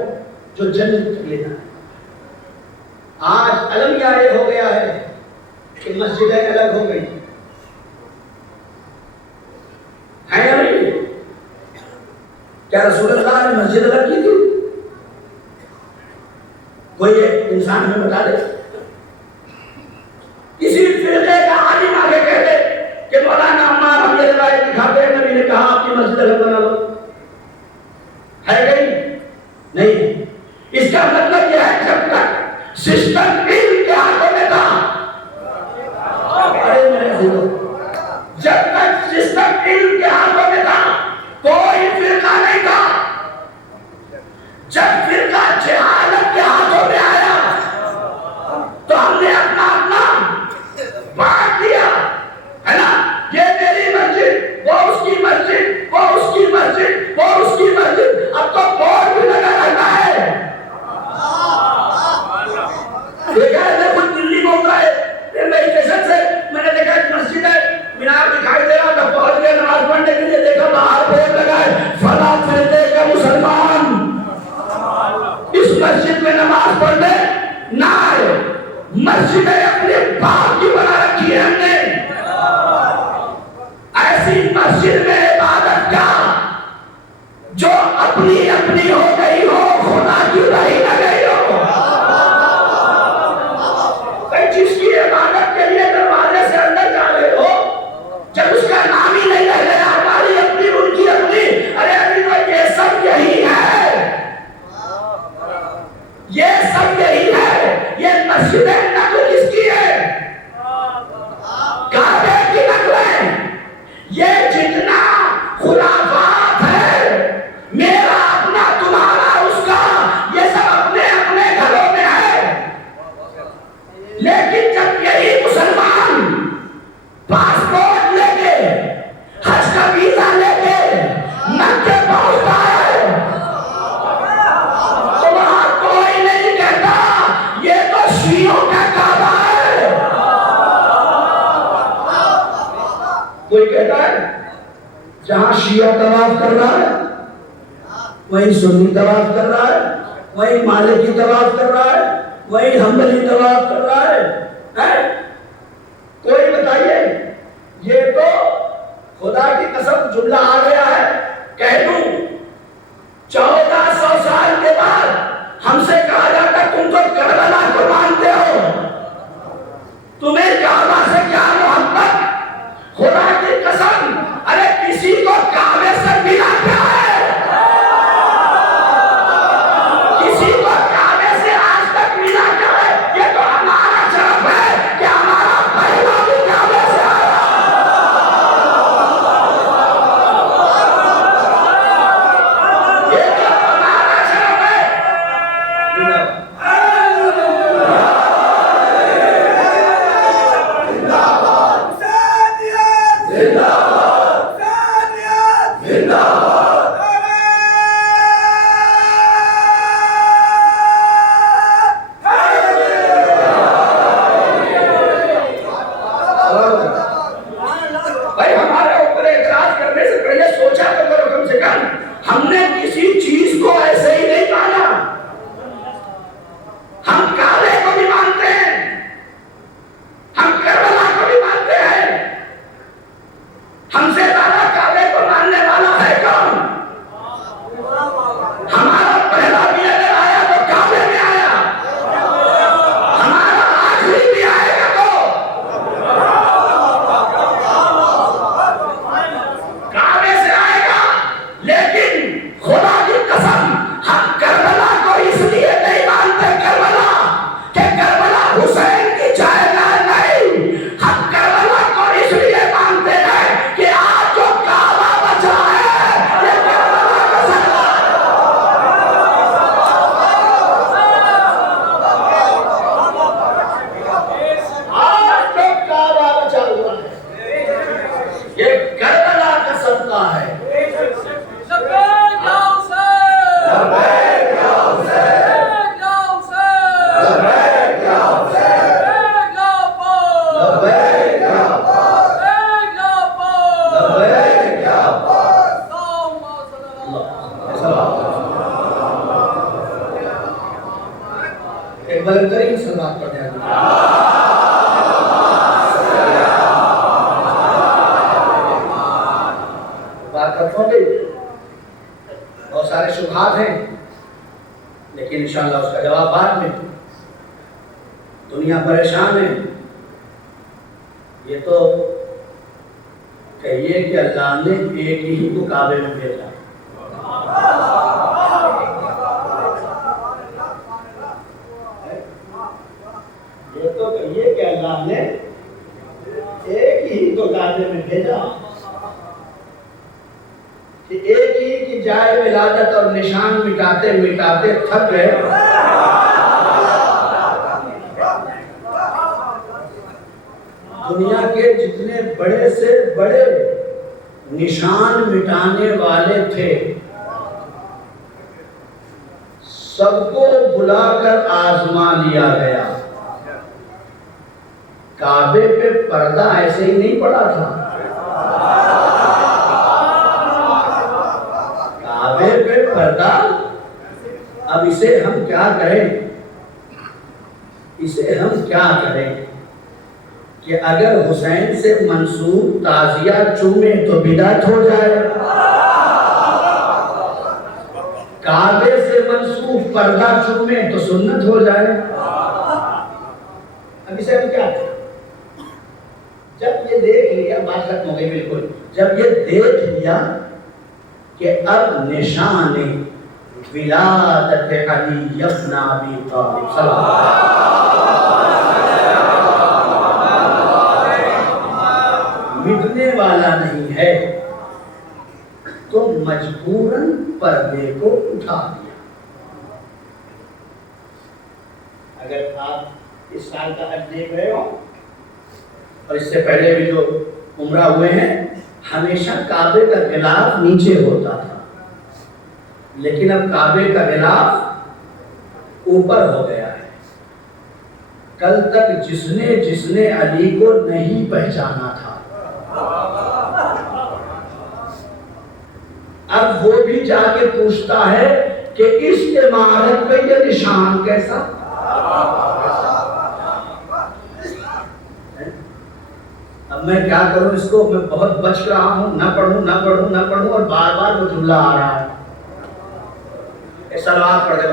جو جنت تک لے جائے۔ آج المیہ یہ ہو گیا ہے کہ مسجدیں الگ ہو گئی ہیں یا نہیں؟ کیا رسول اللہ نے مسجد الگ کی تھی؟ کوئی انسان ہمیں بتا دے۔ کسی فرقے کا عالم آگے کہتے کہ مولانا عمار ہم یہ روایت دکھاتے ہیں نبی نے کہا آپ کی مسجد الگ بنا لو، ہے کہیں؟ نہیں۔ اس کا مطلب یہ ہے جب تک سسٹم علم کے ہاتھوں میں تھا، ارے میرے بھائیو، جب تک سسٹم علم کے ہاتھوں میں تھا کوئی فرقہ نہیں تھا۔ جب فرقہ جہالت کے ہاتھوں میں آیا تو ہم نے اپنا بانٹ دیا، ہے نا؟ یہ میری مسجد، وہ اس کی مسجد، وہ اس کی مسجد، وہ اس کی مسجد، اب تو بورڈ بھی لگا رہتا ہے۔ دیکھا ہے میں خود دلی میں اترا ہے ریلوے اسٹیشن سے، میں نے دیکھا ایک مسجد ہے، مینار دکھائی دے رہا تھا، پہنچ گیا نماز پڑھنے کے لیے، دیکھا باہر بورڈ لگا ہے فلاں فرقے کا مسلمان اس مسجد میں نماز پڑھنے نہ آئے۔ مسجدیں اپنے باپ کی بنا رکھی ہے ہم نے، ایسی مسجد میں عبادت کا جو اپنی اپنی ہو گئی ہو، خدا کی رہی نہ گئی ہو۔ جس کی عبادت کے لیے دروازے سے اندر جا رہے ہو، جب اس کا نام ہی نہیں رہ گیا، ہماری اپنی ان کی اپنی، ارے ابھی تو یہ سب یہی ہے، یہ سب یہی ہے۔ یہ مسجدیں نقل کس کی ہے؟ کعبے کی نقل ہے۔ یہ جتنا خرافات ہے، میرا اپنا تمہارا اس کا، یہ سب اپنے اپنے گھروں میں ہے، لیکن جب یہی مسلمان پاسپورٹ لے کے حج کا ویزا لے کے مکے پہنچتا ہے تو وہاں کوئی نہیں کہتا یہ تو شیعوں کا کعبہ ہے۔ کوئی کہتا ہے جہاں شیعہ طواف کر رہا ہے وہیں سنی طواف کر رہا ہے، وہیں مالکی طواف کر رہا ہے، وہیں حنبلی طواف کر رہا ہے۔ کوئی بتائیے، یہ تو خدا کی قسم جملہ آ گیا ہے، کہہ دوں 1400 سال کے بعد ہم سے کہا جاتا تم تو کربلا کو مانتے ہو، تمہیں کعبہ سے کیا محبت؟ خدا کی قسم، ارے کسی کو کعبے سے ملا کیا ہے؟ کسی کو کعبے سے آج تک ملا کیا ہے؟ یہ تو ہمارا شرف ہے کہ ہمارا پہلا بھی کعبے سے آیا۔ یہ تو ہمارا شرف ہے۔ بھائی ہمارے اوپر اعتراض کرنے سے پہلے سوچا تو کرو، کم سے کم ہم نے کسی چیز کو ایسے ہی نہیں مانا۔ ہم کعبے کو بھی مانتے ہیں، ہم کربلا کو بھی مانتے ہیں، ہم سے زیادہ کعبے کو ماننے والا ہے کون؟ ہمارا پہلا بھی اگر آیا تو کعبے میں آیا، ہمارا آخری بھی آئے گا تو کعبے سے آئے گا۔ لیکن خدا کی قسم ہم کربلا کو اس لیے نہیں مانتے کہ کربلا حسین کی جائیداد نہیں، ہم کربلا کو اس لیے مانتے ہیں کہ آج جو کعبہ بچا ہے یہ کربلا کا صدقہ ہے۔ آج جو کعبہ بچا ہوا ہے یہ کربلا کا صدقہ ہے۔ لبیک یا حسین، لبیک یا حسین، لبیک یا حسین۔ سلوات پڑھتے ہیں. بات ختم ہو گئی. بہت سارے شبہات ہیں لیکن انشاءاللہ اس کا جواب بعد میں. دنیا پریشان ہے. یہ تو کہیے کہ اللہ نے ایک ہی کو کعبے میں بھیجا. یہ تو کہیے کہ اللہ نے ایک ہی کو کعبے میں بھیجا کہ ایک ہی کی جائے ولادت اور نشان مٹاتے مٹاتے تھک گئے. دنیا کے جتنے بڑے سے بڑے نشان مٹانے والے تھے سب کو بلا کر آزما لیا گیا. کعبے پہ پردہ ایسے ہی نہیں پڑا تھا. کعبے پہ پردہ. اب اسے ہم کیا کریں؟ اسے ہم کیا کریں کہ اگر حسین سے منسوب تعزیہ چومے تو بدعت ہو جائے، کعبے سے منسوب پردہ چومے تو سنت ہو جائے. اب اسے ہم کیا کریں؟ جب یہ دیکھ لیا، بات ختم ہو گئی بالکل. جب یہ دیکھ لیا کہ اب نشان ولادت علی ابن ابی طالب صلی اللہ علیہ وسلم مٹنے والا نہیں ہے تو مجبوراً پردے کو اٹھا دیا. اگر آپ اس سال کا حج دیکھ رہے ہو اور اس سے پہلے بھی جو عمرہ ہوئے ہیں، ہمیشہ کعبے کا غلاف نیچے ہوتا تھا، لیکن اب کعبے کا غلاف اوپر ہو گیا ہے. کل تک جس نے علی کو نہیں پہچانا تھا، اب وہ بھی جا کے پوچھتا ہے کہ اس عمارت پہ یہ نشان کیسا. اب میں کیا کروں اس کو؟ میں بہت بچ رہا ہوں، نہ پڑھوں اور بار بار وہ جملہ آ رہا ہے. سلوات پڑھ دے.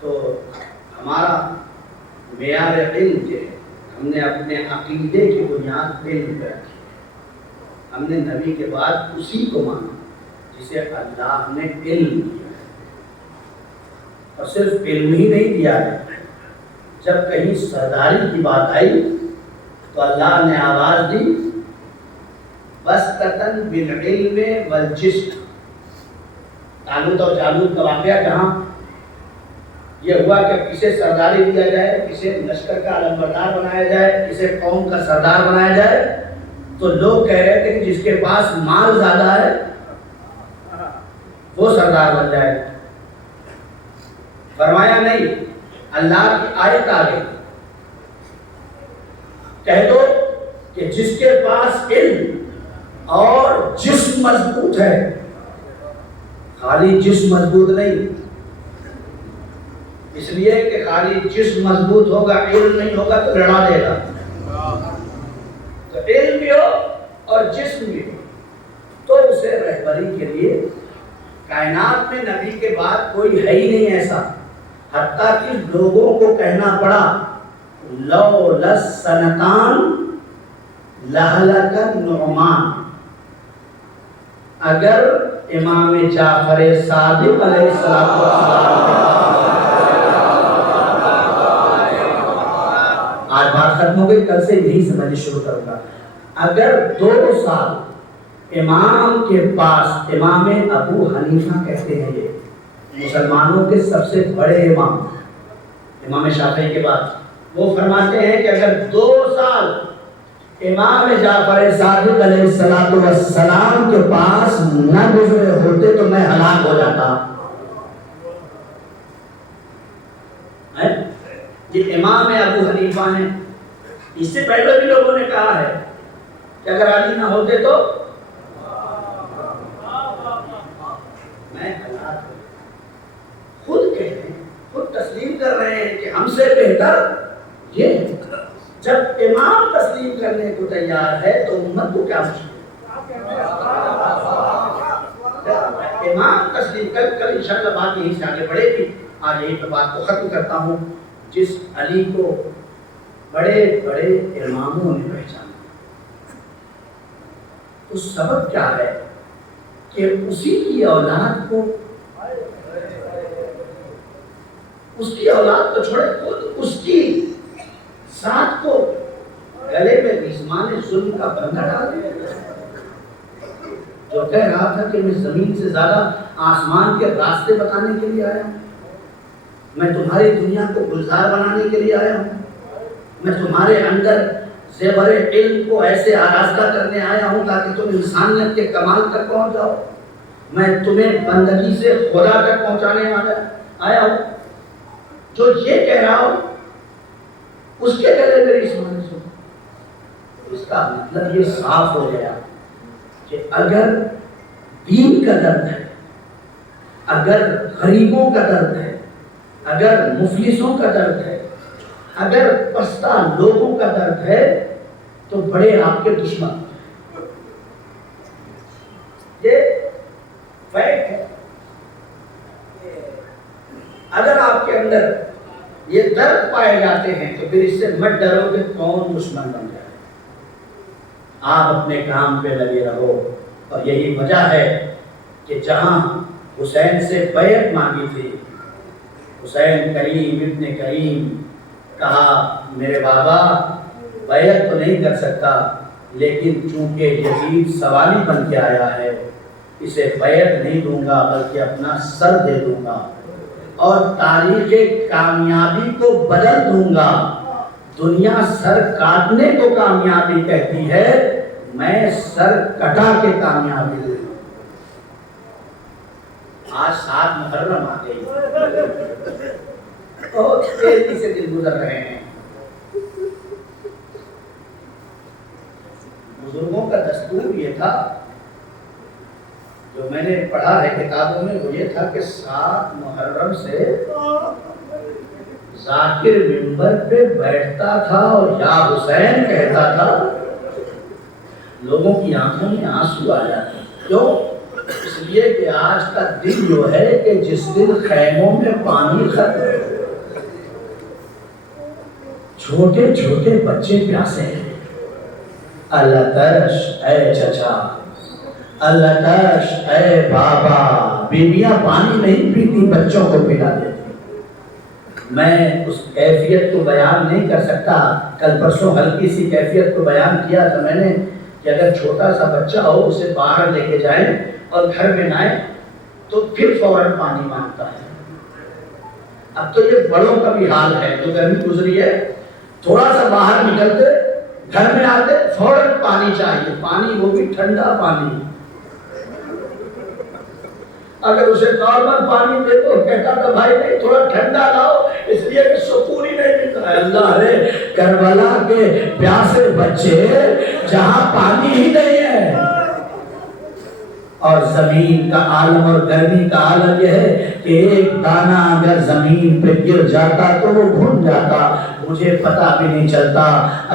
تو ہمارا معیار علم جو ہے، ہم نے اپنے عقیدے کی بنیاد علم پہ رکھی. ہم نے نبی کے بعد اسی کو مانا جسے اللہ نے علم دیا. اور صرف علم ہی نہیں دیا ہے، جب کہیں سرداری کی بات آئی تو اللہ نے آواز دی بسطتاً بالعلم والجسم. طالوت اور جالوت کا واقعہ کہاں یہ ہوا کہ کسے سرداری دیا جائے، کسے لشکر کا علمبردار بنایا جائے، کسے قوم کا سردار بنایا جائے، تو لوگ کہہ رہے تھے کہ جس کے پاس مال زیادہ ہے وہ سردار بن جائے. فرمایا نہیں، اللہ کی آیت آ گئی، کہہ دو کہ جس کے پاس علم اور جسم مضبوط ہے. خالی جسم مضبوط نہیں، اس لیے کہ خالی جسم مضبوط ہوگا علم نہیں ہوگا تو لڑا دے گا. تو علم بھی ہو اور جسم بھی ہو تو اسے رہبری کے لیے کائنات میں نبی کے بعد کوئی ہے ہی نہیں ایسا. حتیٰ کہ لوگوں کو کہنا پڑا لولا السنتان لہلک النعمان. اگر امام جعفر صادق علیہ السلام آج بات ختم ہو گئی، کل سے یہی سمجھ شروع کروں گا. اگر 2 سال امام کے پاس، امام ابو حنیفہ کہتے ہیں یہ مسلمانوں کے سب سے بڑے امام، امام شافعی کے بعد، وہ فرماتے ہیں کہ اگر 2 سال امام جعفر صادق علیہ السلام کے پاس نہ گزرے ہوتے تو میں ہلاک ہو جاتا. یہ امام ابو حنیفہ ہیں. اس سے پہلے بھی لوگوں نے کہا ہے کہ اگر علی نہ ہوتے تو ہم سے بہتر یہ جب امام تسلیم کرنے کو تیار ہے تو امت کو کیا مشکل؟ امام تسلیم کل انشاءاللہ بات یہیں سے آگے بڑھے گی. آج یہی تو بات کو ختم کرتا ہوں. جس علی کو بڑے بڑے اماموں نے پہچانا تو سبب کیا ہے کہ اسی کی اولاد کو چھوڑے خود اس کی ذات کو گلے میں رضوان ظلم کا بندہ ڈال دیا. جو کہہ رہا تھا کہ میں زمین سے زیادہ آسمان کے راستے بتانے کے لیے آیا ہوں, میں تمہاری دنیا کو گلزار بنانے کے لیے آیا ہوں, میں تمہارے اندر زیور علم کو ایسے آراستہ کرنے آیا ہوں تاکہ تم انسانیت کے کمال تک پہنچ جاؤ, میں تمہیں بندگی سے خدا تک پہنچانے والا آیا ہوں. جو یہ کہہ رہا ہوں اس کے گلے میں رضوان ظلم. اس کا مطلب یہ صاف ہو گیا کہ اگر دین کا درد ہے, اگر غریبوں کا درد ہے, اگر مفلسوں کا درد ہے, اگر پستہ لوگوں کا درد ہے تو بڑے آپ کے دشمن. یہ فیکٹ ہے. اگر آپ کے اندر یہ درد پائے جاتے ہیں تو پھر اس سے مت ڈرو کہ کون دشمن بن جائے. آپ اپنے کام پہ لگے رہو. اور یہی وجہ ہے کہ جہاں حسین سے بیعت مانگی تھی, حسین کریم ابن کریم کہا میرے بابا بیعت تو نہیں کر سکتا, لیکن چونکہ یزید سوالی بن کے آیا ہے اسے بیعت نہیں دوں گا بلکہ اپنا سر دے دوں گا اور تاریخ کامیابی کو بدل دوں گا. دنیا سر کاٹنے کو کامیابی کہتی ہے, میں سر کٹا کے کامیابی دوں گا. آج 7 محرم آ گئی, بہت تیزی سے دن گزر رہے ہیں. بزرگوں کا دستور یہ تھا, جو میں نے پڑھا ہے کتابوں میں, وہ یہ تھا کہ 7 محرم سے ذاکر منبر پہ بیٹھتا تھا اور یا حسین کہتا تھا, لوگوں کی آنکھوں میں آنسو آ جاتے. کیوں؟ اس لیے کہ آج کا دن جو ہے کہ جس دن خیموں میں پانی ختم, چھوٹے چھوٹے بچے پیاسے ہیں. اللہ ترش اے چچا, اللہ ترش اے بابا. بیویاں پانی نہیں پیتی, بچوں کو پلا دیتی. میں اس کیفیت کو بیان نہیں کر سکتا. کل پرسوں ہلکی سی کیفیت کو بیان کیا تھا میں نے کہ اگر چھوٹا سا بچہ ہو اسے باہر لے کے جائیں اور گھر میں لائیں تو پھر فوراً پانی مانگتا ہے. اب تو یہ بڑوں کا بھی حال ہے. جو گرمی گزری ہے, تھوڑا سا باہر نکلتے گھر میں آتے فوراً پانی چاہیے, پانی وہ بھی ٹھنڈا پانی. اگر اسے نارمل پانی دے تو کہتا تھا بھائی نہیں تھوڑا ٹھنڈا لاؤ, اس لیے کہ سکون ہی نہیں ملتا ہے. اللہ رے کربلا کے پیاسے بچے جہاں پانی ہی نہیں ہے. اور زمین کا عالم اور گرمی کا عالم یہ ہے کہ ایک دانہ اگر زمین پہ گر جاتا تو وہ گھن جاتا, مجھے پتہ بھی نہیں چلتا.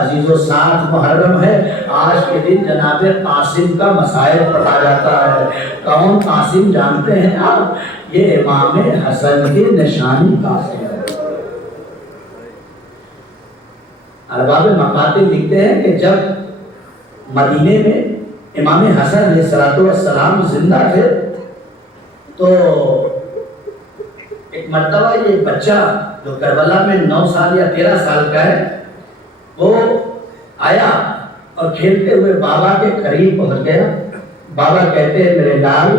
عزیزو 7 محرم ہے, آج کے دن جناب قاسم کا مسائل پڑھا جاتا ہے. کون قاسم جانتے ہیں آپ؟ یہ امام حسن کی نشانی قاسم ہے. ارباب مقاتل لکھتے ہیں کہ جب مدینے میں امام حسن علیہ السلام زندہ تھے تو ایک مرتبہ یہ بچہ جو کربلا میں 9 سال یا 13 سال کا ہے وہ آیا اور کھیلتے ہوئے بابا کے قریب پہنچ گیا. بابا کہتے ہیں میرے لال,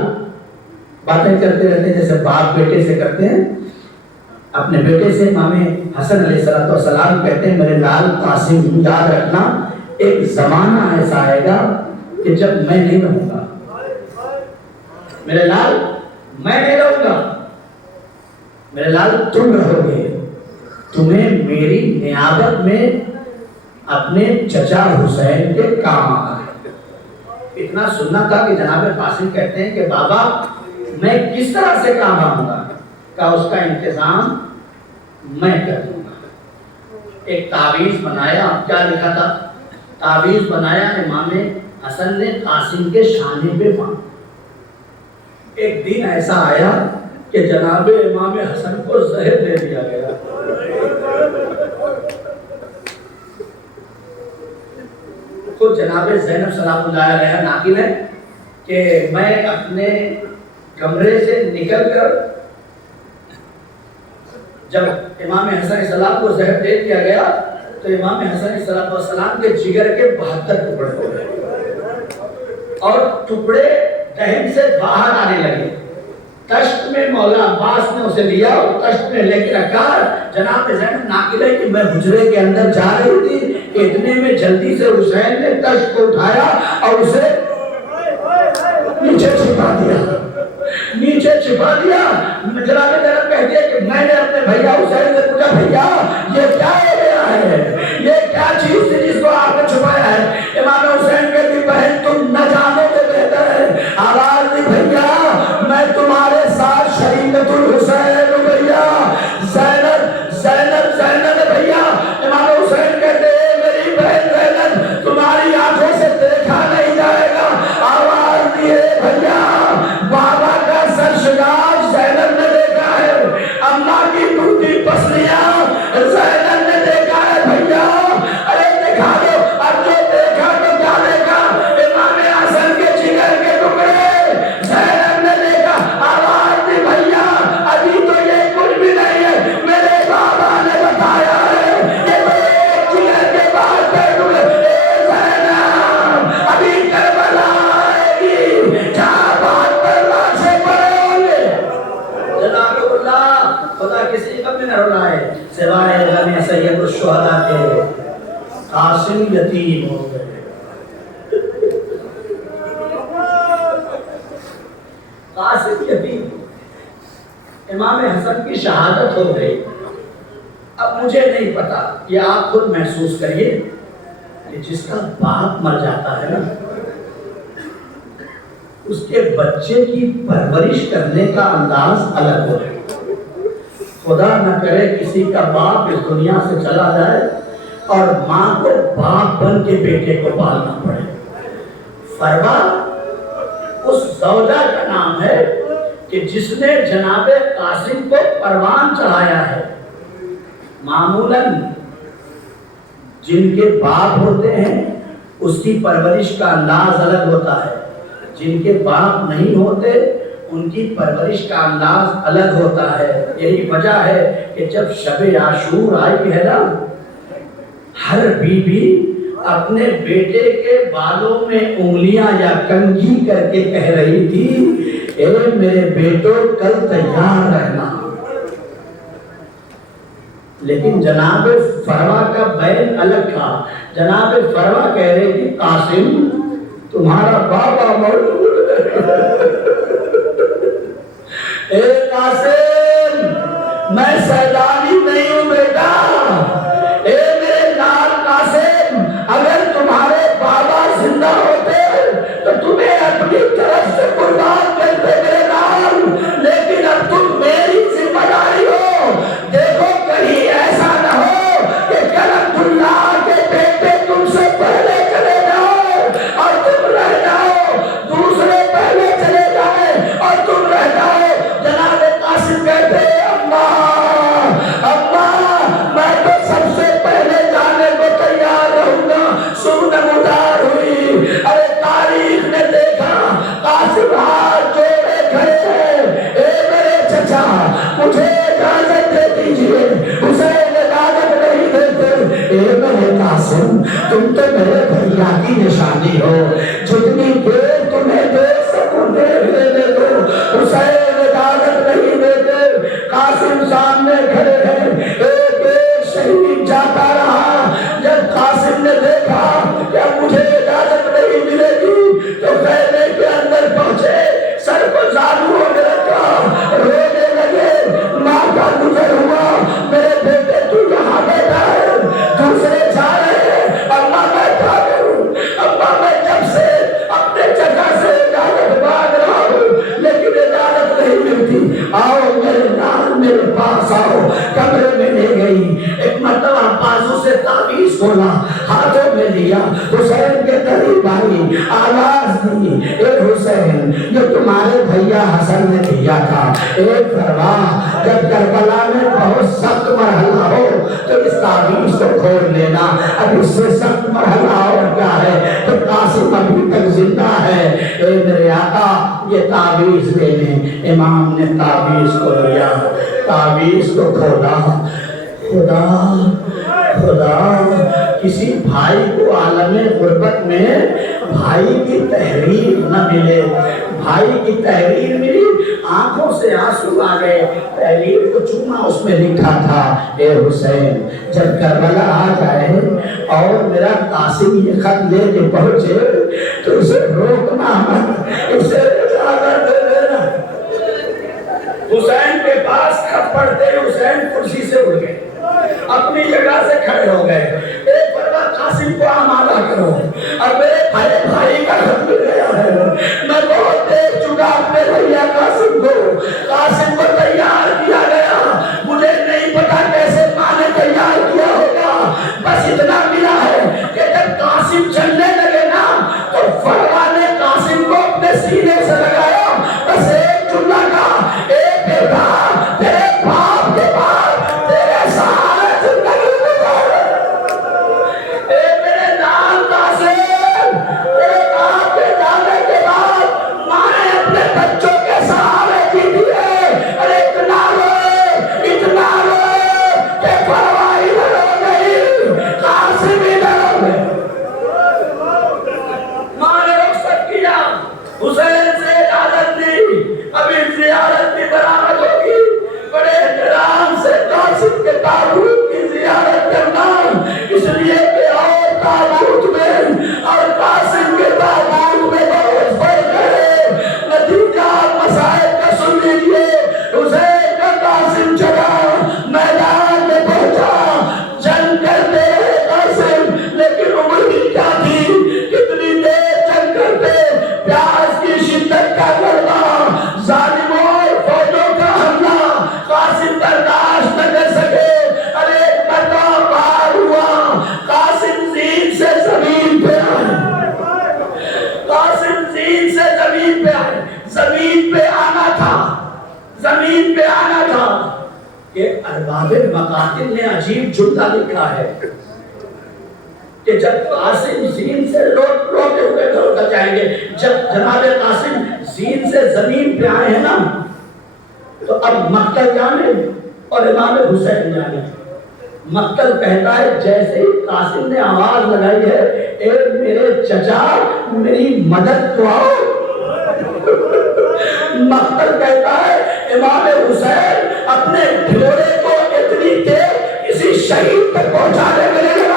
باتیں کرتے رہتے ہیں جیسے باپ بیٹے سے کرتے ہیں. اپنے بیٹے سے امام حسن علیہ السلام کہتے ہیں میرے لال قاسم یاد رکھنا ایک زمانہ ایسا آئے گا کہ جب میں نہیں رہوں گا. میرے لال میں نہیں رہوں گا, میرے لال تم رہو گے. تمہیں میری نیابت میں اپنے چچا حسین کے کام آنا ہے. اتنا سننا تھا کہ جناب قاسم کہتے ہیں کہ بابا میں کس طرح سے کام آؤں گا, کہ اس کا انتظام میں کر دوں گا. ایک تعویذ بنایا. کیا لکھا تھا؟ تعویذ بنایا امام حسن نے قاسم کے شانے پہ باندھا. ایک دن ایسا آیا کہ جناب امام حسن کو زہر دے دیا گیا. تو جناب زینب سلام اللہ علیہ ناقل ہے کہ میں اپنے کمرے سے نکل کر جب امام حسن علیہ السلام کو زہر دے دیا گیا تو امام حسن علیہ السلام کے جگر کے 72 ٹکڑے ہو گئے اور ٹکڑے دہن سے باہر آنے لگے. تشت میں مولا عباس نے اسے لیا اور تشت میں لے کے رکھا. جناب زینب ناقل ہے کہ میں حجرے کے اندر جا رہی تھی کہ اتنے میں جلدی سے حسین نے تشت کو اٹھایا اور اسے نیچے چھپا دیا. جناب زینب کہتی ہے کہ میں نے اپنے بھیا حسین سے پوچھا بھیا یہ کیا ہے یہ کیا چیز تھی جس کو آپ نے چھپایا ہے؟ امام حسین کہتی بہن تم نہ جانو تو بہتر ہے. آواز دی بھیا میں تمہارے ساتھ شریکت الحسین بھیا زینب بھیا. امام حسین کہتے ہیں میری بہن زینب تمہاری آنکھوں سے دیکھا نہیں جائے گا. آواز دیے بھیا بابا کا سرشگاف زینب نے دیکھا ہے, اماں کی ٹوٹی پسلیاں زینب نے دیکھا ہے بھیا. ارے دکھا دو اب جو دیکھا تو کیا دیکھا؟ امام حسن کے جگر کے ٹکڑے زینب نے دیکھا. آواز دی بھیا ابھی تو یہ کچھ بھی نہیں ہے, میرے بابا نے بتایا ہے کہ ایک جگر کے بعد پہ ٹکڑے زینب ابھی کربلا آئے گی جہاں بات پر لاشیں پڑے ہوں گے. جناب اللہ خدا کسی کا بھی نہ رونا ہے سوائے غم سید الشہداء کے. قاسم یتیم ہو گئے. قاسم یتیم, امام حسن کی شہادت ہو گئی. اب مجھے نہیں پتا, یہ آپ خود محسوس کریے کہ جس کا باپ مر جاتا ہے نا اس کے بچے کی پرورش کرنے کا انداز الگ ہو. خدا نہ کرے کسی کا باپ اس دنیا سے چلا جائے اور ماں کو باپ بن کے بیٹے کو پالنا پڑے. فروا اس زوجہ کا نام ہے کہ جس نے جناب قاسم کو پروان چڑھایا ہے. معمولاً جن کے باپ ہوتے ہیں اس کی پرورش کا انداز الگ ہوتا ہے, جن کے باپ نہیں ہوتے ان کی پرورش کا انداز الگ ہوتا ہے. یہی وجہ ہے کہ جب شب عاشور آئی ہے نا ہر بیوی اپنے بیٹے کے بالوں میں انگلیاں یا کنگھی کر کے کہہ رہی تھی اے میرے بیٹو کل تیار رہنا. لیکن جناب فروا کا بیان الگ تھا. جناب فروا کہہ رہے کہ قاسم تمہارا بابا موجود ہے. اے قاسم میں سیلانی نہیں ہوں بیٹا. اے میرے لال قاسم اگر تمہارے بابا زندہ ہوتے تو تمہیں اپنی طرف سے قربان کرتے میرے لال, لیکن اب تم میری ذمہ داری ہو. دیکھو کہیں ایسا نہ ہو کہ کرم اللہ کے بیٹے تم سے پہلے چلے جاؤ اور تم رہ جاؤ, دوسرے پہلے چلے جائیں اور تم رہ جاؤ. جناب قاسم کہتے میں تو سب سے پہلے جانے کو تیار رہوں گا. سن مدار ہوئی. ارے تاریخ نے دیکھا قاسم ہاتھ جوڑے کھڑے ہیں. اے میرے چچا مجھے اجازت دے دیجیے. حسین اجازت نہیں دیتے. اے میرے قاسم تم تو میرے بھیا کی نشانی ہو, جتنی دیر تمہیں دیکھ سکوں دیکھ لینے دو. حسین اجازت نہیں دیتے. قاسم سامنے کھڑے ہیں. ایک ایک شہید جاتا رہا. جب قاسم نے دیکھا کہ اب مجھے اجازت نہیں ملے گی تو خیمے کے اندر پہنچے, سر کو زانوؤں نے رکھا, رونے لگے. ماں کا گزر ہوا, میرے بیٹے تو یہاں بیٹھا ہے, دوسرے جا رہے ہیں, اماں میں کیا کروں؟ اماں میں جب سے اپنے جگہ سے اجازت مانگ رہا ہوں لیکن اجازت نہیں ملتی. آؤ میرے نام میرے پاس آؤ. کمرے میں لے گئی. ایک مرتبہ بازو سے تعویذ کھولا، ہاتھوں میں لیا، حسین کے قریب آئی، آواز دی، اے حسین جو تمہارے بھیا حسن نے دیا تھا، ایک پرواہ جب کربلا میں بہت سخت مرحلہ ہو تو اس تعویذ کو کھول لینا، اب اس سے سخت مرحلہ اور کیا ہے، تو قاسم ابھی تک زندہ ہے، اے میرے آقا یہ تعویذ لے لیں۔ امام نے تعویذ کو لیا، تعویذ کو کھولا، خدا خدا کسی بھائی کو عالم غربت میں بھائی کی تحریر نہ ملے، بھائی کی تحریر ملی، آنکھوں سے آنسو آ گئے، تحریر کو چوما، اس میں لکھا تھا اے حسین جب کربلا آ جائے اور میرا قاسم یہ خط لے کے پہنچے تو اسے روکنا مت، اسے اجازت دے دینا۔ حسین کے پاس خط پڑھتے حسین کرسی سے اٹھ گئے، اپنی جگہ سے کھڑے ہو گئے، ایک بار قاسم کو آمادہ کرو، اب میرے بھائی کا خط مل گیا ہے، میں بہت دیکھ چکا اپنے بھیا قاسم کو تیار کیا گیا، مجھے نہیں پتا کیسے ماں نے تیار کیا ہوگا، بس اتنا ملا ہے کہ جب قاسم چلنے لگے نا تو فروا نے قاسم کو اپنے سینے سے لگایا، بس ایک جملہ کا، ایک بیٹا تیرے باپ کے بعد تیرے سارے زندگی گزارے، اے میرے نام قاسم، تیرے باپ کے جانے کے بعد ماں نے اپنے بچوں کے سارے جی دیے، ارے اتنا روئے کہ فروا ہی لڑو نہیں، قاسم ہی لڑو نہیں۔ ماں نے رخصت کیا، حسین سے اجازت دی، ابھی زیارت بھی برآمد ہوگی، بڑے احترام سے قاسم کے تابوت کی زیارت کرنا، اس لیے کہ اور تابوت میں اور قاسم کے تابوت میں بہت فرق ہے، نتیجہ مسائل کا سن لیجیے۔ حسین کا قاسم چلا، میدان میں پہنچا، جنگ کرتے قاسم، لیکن عمر بھی کیا تھی، کتنی دیر جنگ کرتے، پیاس کی شدت کا غلبہ، ظالموں اور فوجوں کا حملہ، قاسم برداشت نہ کر سکے، ارے ایک مرتبہ پار ہوا، قاسم زین سے زمین پہ آئے، قاسم زین سے زمین پہ آئے، زمین پہ آنا تھا، زمین پہ آنا تھا کہ ارباب مقاتل نے عجیب جملہ لکھا ہے کہ جب قاسم زین سے روتے ہوئے گھر جائیں گے، جب جناب قاسم زین سے زمین پہ آئے ہیں نا تو اب مقتل جانے اور امام حسین جانے۔ مقتل کہتا ہے جیسے ہی قاسم نے آواز لگائی ہے اے میرے چچا میری مدد کو آؤ، مقتل کہتا ہے امام حسین اپنے گھوڑے کو اتنی دیر کسی شہید تک پہنچانے میں لگے